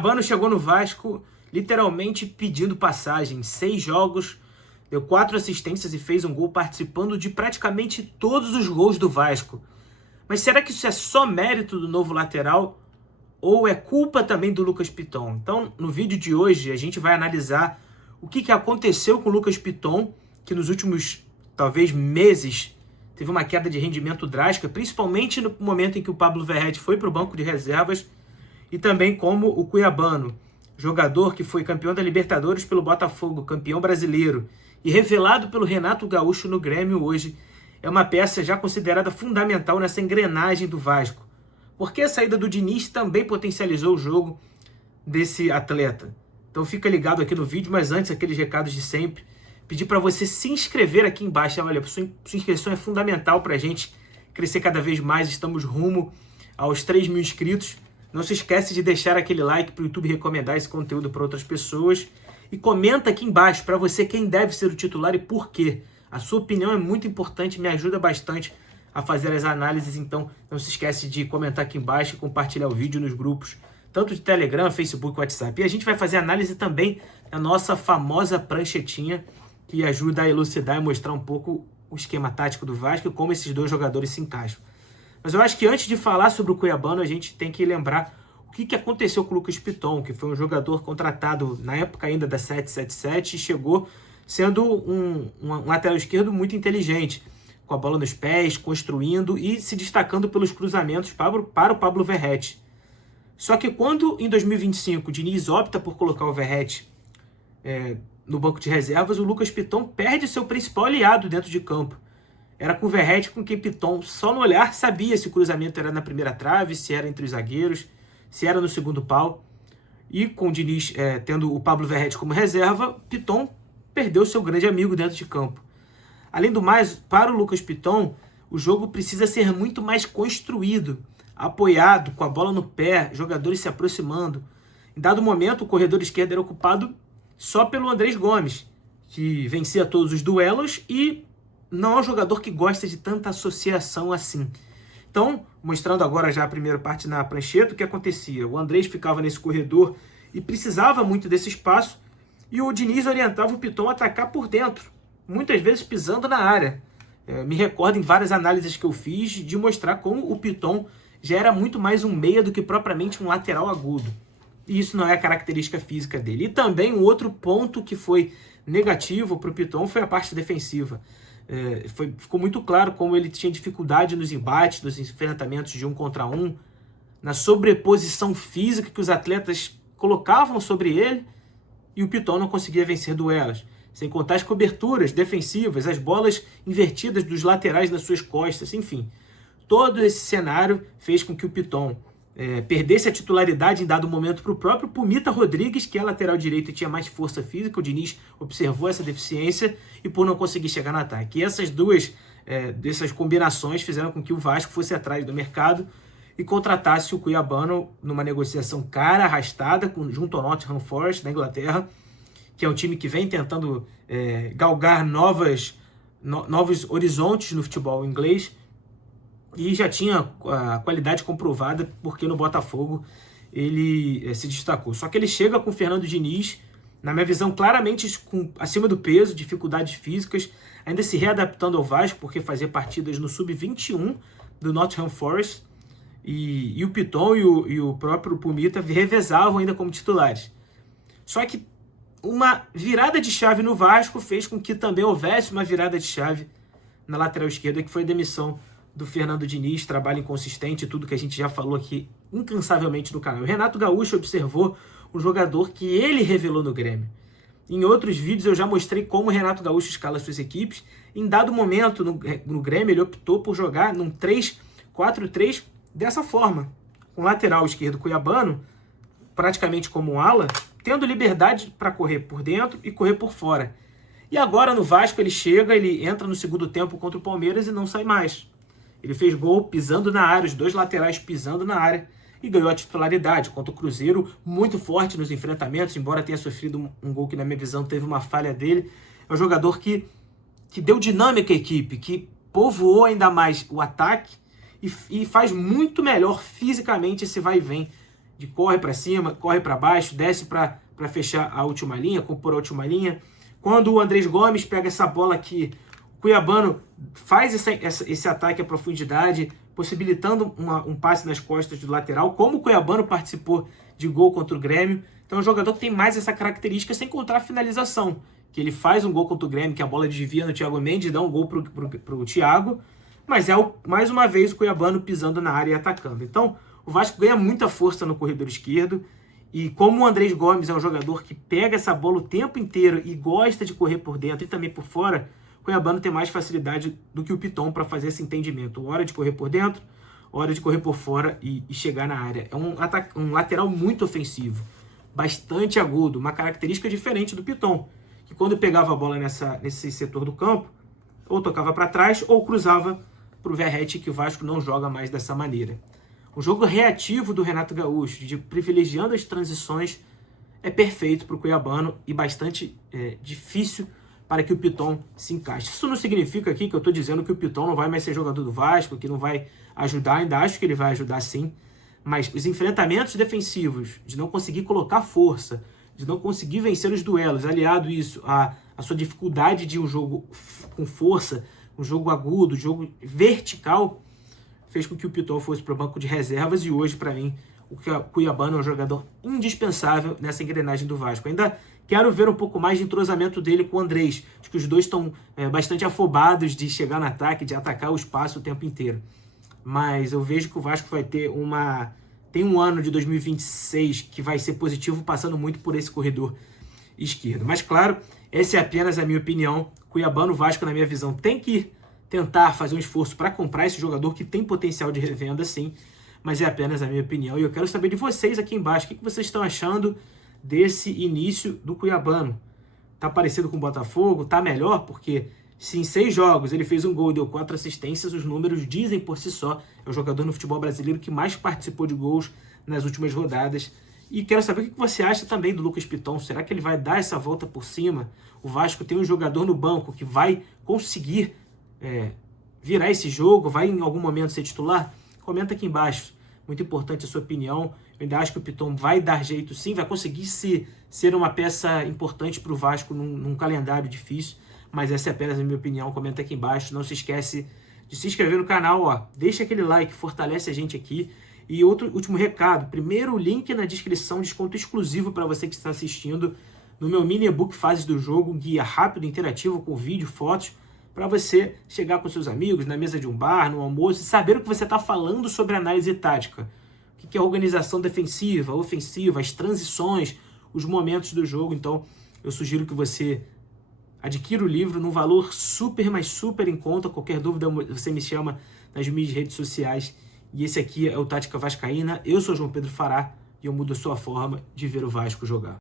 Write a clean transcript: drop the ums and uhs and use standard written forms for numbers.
Cuiabano chegou no Vasco literalmente pedindo passagem. 6 jogos, deu 4 assistências e fez um gol, participando de praticamente todos os gols do Vasco. Mas será que isso é só mérito do novo lateral ou é culpa também do Lucas Piton? Então, no vídeo de hoje, a gente vai analisar o que aconteceu com o Lucas Piton, que nos últimos, talvez, meses, teve uma queda de rendimento drástica, principalmente no momento em que o Pablo Verratti foi para o banco de reservas, e também como o Cuiabano, jogador que foi campeão da Libertadores pelo Botafogo, campeão brasileiro, e revelado pelo Renato Gaúcho no Grêmio hoje, é uma peça já considerada fundamental nessa engrenagem do Vasco. Porque a saída do Diniz também potencializou o jogo desse atleta. Então fica ligado aqui no vídeo, mas antes, aqueles recados de sempre, pedir para você se inscrever aqui embaixo. Olha, sua inscrição é fundamental para a gente crescer cada vez mais. Estamos rumo aos 3.000 inscritos. Não se esquece de deixar aquele like para o YouTube recomendar esse conteúdo para outras pessoas. E comenta aqui embaixo para você quem deve ser o titular e por quê. A sua opinião é muito importante, me ajuda bastante a fazer as análises. Então não se esquece de comentar aqui embaixo e compartilhar o vídeo nos grupos, tanto de Telegram, Facebook, WhatsApp. E a gente vai fazer análise também da nossa famosa pranchetinha, que ajuda a elucidar e mostrar um pouco o esquema tático do Vasco e como esses dois jogadores se encaixam. Mas eu acho que antes de falar sobre o Cuiabano, a gente tem que lembrar o que aconteceu com o Lucas Piton, que foi um jogador contratado na época ainda da 777 e chegou sendo um lateral esquerdo muito inteligente, com a bola nos pés, construindo e se destacando pelos cruzamentos para o Pablo Verratti. Só que quando, em 2025, o Diniz opta por colocar o Verratti no banco de reservas, o Lucas Piton perde seu principal aliado dentro de campo. Era com o Verratti com quem Piton, só no olhar, sabia se o cruzamento era na primeira trave, se era entre os zagueiros, se era no segundo pau. E com o Diniz tendo o Pablo Verratti como reserva, Piton perdeu seu grande amigo dentro de campo. Além do mais, para o Lucas Piton, o jogo precisa ser muito mais construído, apoiado, com a bola no pé, jogadores se aproximando. Em dado momento, o corredor esquerdo era ocupado só pelo Andrés Gomes, que vencia todos os duelos e não é um jogador que gosta de tanta associação assim. Então, mostrando agora já a primeira parte na prancheta, o que acontecia? O Andrés ficava nesse corredor e precisava muito desse espaço, e o Diniz orientava o Piton a atacar por dentro, muitas vezes pisando na área. Me recordo em várias análises que eu fiz de mostrar como o Piton já era muito mais um meia do que propriamente um lateral agudo. E isso não é a característica física dele. E também um outro ponto que foi negativo para o Piton foi a parte defensiva. Ficou muito claro como ele tinha dificuldade nos embates, nos enfrentamentos de 1 contra 1, na sobreposição física que os atletas colocavam sobre ele, e o Piton não conseguia vencer duelos. Sem contar as coberturas defensivas, as bolas invertidas dos laterais nas suas costas, enfim. Todo esse cenário fez com que o Piton perdesse a titularidade em dado momento para o próprio Pumita Rodrigues, que é lateral direito e tinha mais força física. O Diniz observou essa deficiência e por não conseguir chegar no ataque. E essas dessas combinações fizeram com que o Vasco fosse atrás do mercado e contratasse o Cuiabano numa negociação cara, arrastada, junto ao Nottingham Forest, da Inglaterra, que é um time que vem tentando galgar novos horizontes no futebol inglês, e já tinha a qualidade comprovada, porque no Botafogo ele se destacou. Só que ele chega com o Fernando Diniz, na minha visão, claramente acima do peso, dificuldades físicas, ainda se readaptando ao Vasco, porque fazia partidas no Sub-21 do Nottingham Forest, e o Piton e o próprio Pumita revezavam ainda como titulares. Só que uma virada de chave no Vasco fez com que também houvesse uma virada de chave na lateral esquerda, que foi a demissão do Fernando Diniz, trabalho inconsistente, tudo que a gente já falou aqui incansavelmente no canal. O Renato Gaúcho observou um jogador que ele revelou no Grêmio. Em outros vídeos eu já mostrei como o Renato Gaúcho escala suas equipes. Em dado momento no Grêmio ele optou por jogar num 3-4-3 dessa forma, com o lateral esquerdo Cuiabano, praticamente como um ala, tendo liberdade para correr por dentro e correr por fora. E agora no Vasco ele entra no segundo tempo contra o Palmeiras e não sai mais. Ele fez gol pisando na área, os dois laterais pisando na área, e ganhou a titularidade contra o Cruzeiro, muito forte nos enfrentamentos, embora tenha sofrido um gol que, na minha visão, teve uma falha dele. É um jogador que deu dinâmica à equipe, que povoou ainda mais o ataque e faz muito melhor fisicamente esse vai e vem de corre para cima, corre para baixo, desce para fechar a última linha, compor a última linha. Quando o Andrés Gomes pega essa bola aqui, o cuiabano faz esse ataque à profundidade, possibilitando um passe nas costas do lateral, como o cuiabano participou de gol contra o Grêmio. Então é um jogador que tem mais essa característica, sem contar a finalização, que ele faz um gol contra o Grêmio, que a bola desvia no Thiago Mendes, dá um gol pro Thiago, mas é mais uma vez o cuiabano pisando na área e atacando. Então o Vasco ganha muita força no corredor esquerdo, e como o Andrés Gomes é um jogador que pega essa bola o tempo inteiro e gosta de correr por dentro e também por fora, o cuiabano tem mais facilidade do que o Piton para fazer esse entendimento. Hora de correr por dentro, hora de correr por fora e chegar na área. É um lateral muito ofensivo, bastante agudo, uma característica diferente do Piton, que quando pegava a bola nesse setor do campo, ou tocava para trás ou cruzava para o Verratti, que o Vasco não joga mais dessa maneira. O jogo reativo do Renato Gaúcho, de privilegiando as transições, é perfeito para o cuiabano e bastante difícil para que o Piton se encaixe. Isso não significa aqui que eu estou dizendo que o Piton não vai mais ser jogador do Vasco, que não vai ajudar, ainda acho que ele vai ajudar sim, mas os enfrentamentos defensivos, de não conseguir colocar força, de não conseguir vencer os duelos, aliado isso à sua dificuldade de um jogo com força, um jogo agudo, um jogo vertical, fez com que o Piton fosse para o banco de reservas, e hoje, para mim, o cuiabano é um jogador indispensável nessa engrenagem do Vasco. Ainda quero ver um pouco mais de entrosamento dele com o Andrés. Acho que os dois estão bastante afobados de chegar no ataque, de atacar o espaço o tempo inteiro. Mas eu vejo que o Vasco vai ter tem um ano de 2026 que vai ser positivo, passando muito por esse corredor esquerdo. Mas claro, essa é apenas a minha opinião. Cuiabano, Vasco, na minha visão, tem que tentar fazer um esforço para comprar esse jogador, que tem potencial de revenda sim, mas é apenas a minha opinião. E eu quero saber de vocês aqui embaixo, o que vocês estão achando desse início do cuiabano. Tá parecido com o Botafogo? Tá melhor? Porque se em 6 jogos ele fez um gol e deu 4 assistências, os números dizem por si só. É o jogador no futebol brasileiro que mais participou de gols nas últimas rodadas. E quero saber o que você acha também do Lucas Piton. Será que ele vai dar essa volta por cima? O Vasco tem um jogador no banco que vai conseguir virar esse jogo? Vai em algum momento ser titular? Comenta aqui embaixo. Muito importante a sua opinião. Eu ainda acho que o Piton vai dar jeito sim, vai conseguir ser uma peça importante para o Vasco num calendário difícil. Mas essa é apenas a minha opinião. Comenta aqui embaixo. Não se esquece de se inscrever no canal. Deixa aquele like, fortalece a gente aqui. E último recado. Primeiro, link na descrição, desconto exclusivo para você que está assistindo no meu mini e-book Fases do Jogo, guia rápido, interativo, com vídeo, fotos, para você chegar com seus amigos na mesa de um bar, no almoço, e saber o que você está falando sobre análise tática. O que é a organização defensiva, ofensiva, as transições, os momentos do jogo. Então, eu sugiro que você adquira o livro num valor super, mas super em conta. Qualquer dúvida, você me chama nas minhas redes sociais. E esse aqui é o Tática Vascaína. Eu sou João Pedro Fará e eu mudo a sua forma de ver o Vasco jogar.